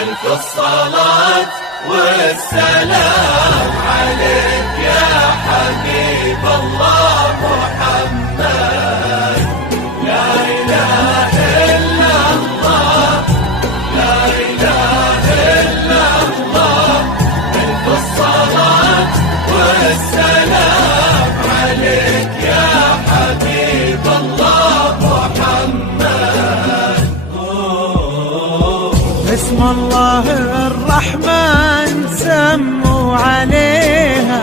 ألف الصلاة والسلام عليك يا حبيب الله محمد. لا إله إلا الله، لا إله إلا الله. ألف الصلاة والسلام عليك يا حبيب الله محمد. اسم الله الرحمن سموا عليها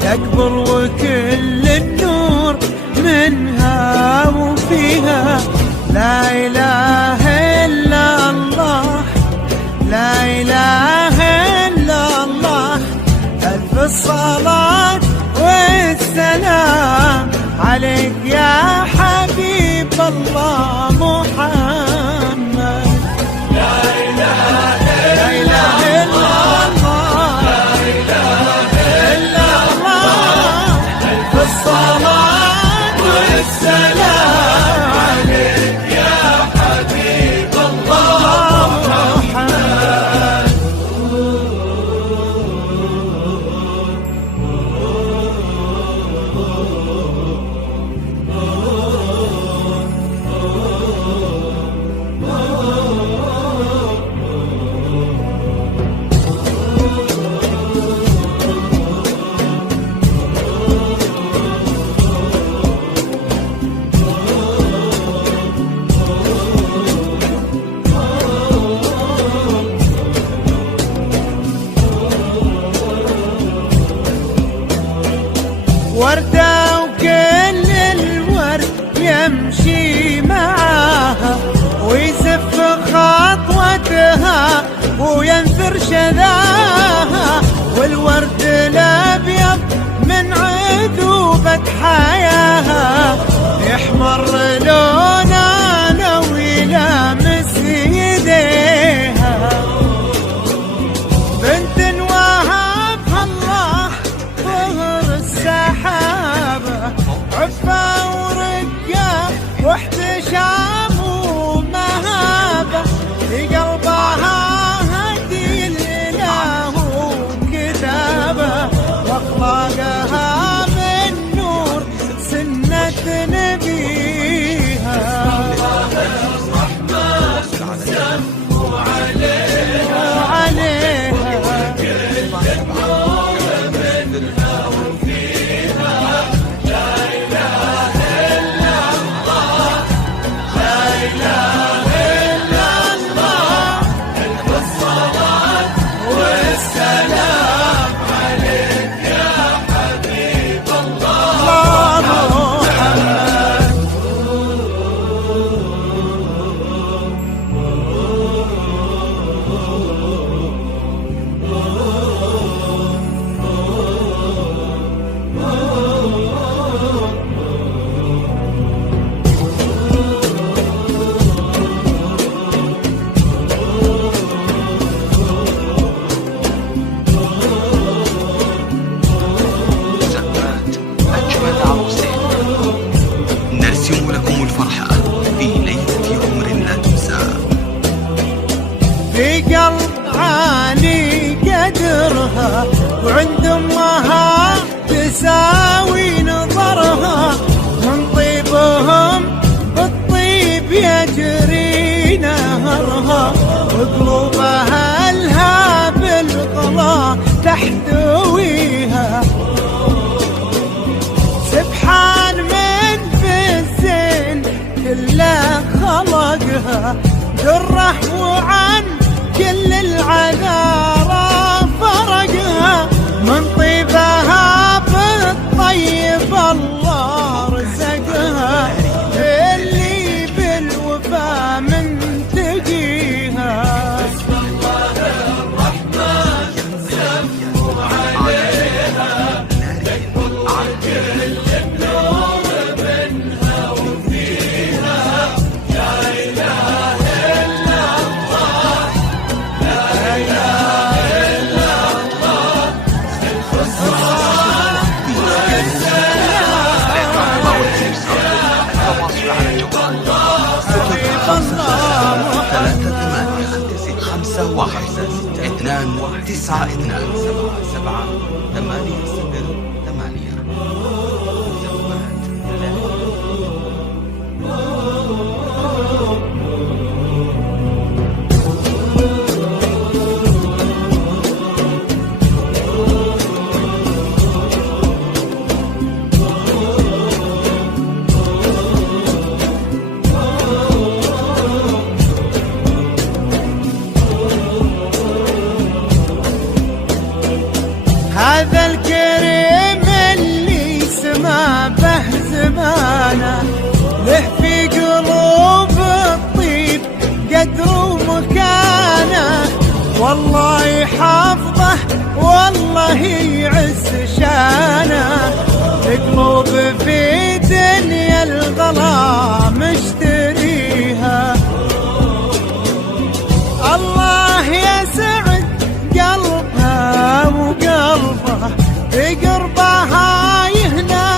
تكبر وكل النور منها وفيها. لا إله إلا الله، لا إله إلا الله. ألف الصلاة والسلام عليك يا حبيب الله محمد. لا إله إلا الله، لا إله إلا الله. ألف الصلاة والسلام عليك يا حبيب الله محمد. وردة وكل الورد يمشي معاها ويزف خطوتها وينثر شذاها. والورد الأبيض من عذوبة حياها يحمر لونه لو يلامس يديها. بنت وهبها الله ظهر السحابة، عفة ورقة واحتشام ومهابة. لقلبها هدي الإله وكتابة، واخلاقها من نور سنة نبيها. الرحمن سموا عليها منها وفيها. لا إله إلا الله، لا إله إلا الله. ألف الصلاة والسلام عليك يا حبيب الله محمد. زفات أجمل عروسين نرسم لكم الفرحة في ليلة عمر لا تنسى. في قلب عالي قدرها وعند امها تساوي نظرها. من طيبهم بالطيب يجري نهرها، وقلوبها لها بالغلا تحتويها. سبحان من في الزين كله خلقها دره، وعن كل العذارى فرقها. من طيبها بالطيب الله رزقها، اللي بالوفا من تقيها. بسم الله الرحمن سموا عليها تكبر وكل النور منها وفيها. لا إله إلا الله، 1 2 9 2 7 7 8 0 8. هذا الكريم اللي سما به زمانه له في قلوب الطيب قدر ومكانه، والله يحفظه والله يعز شانه، قلوب في دنيا الغلا مشتريها. الله يسعد قلبها وقلبه بقربها يهنى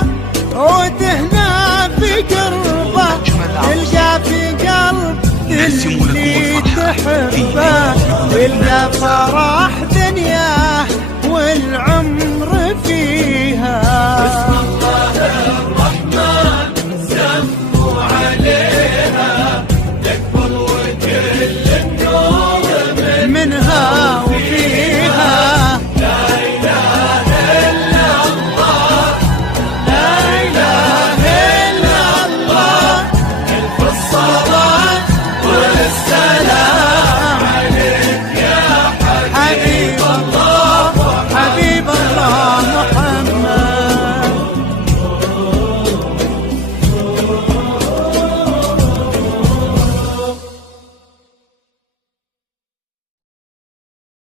وتهنى بقربه، تلقى في قلب اللي تحبه، تلقى فرح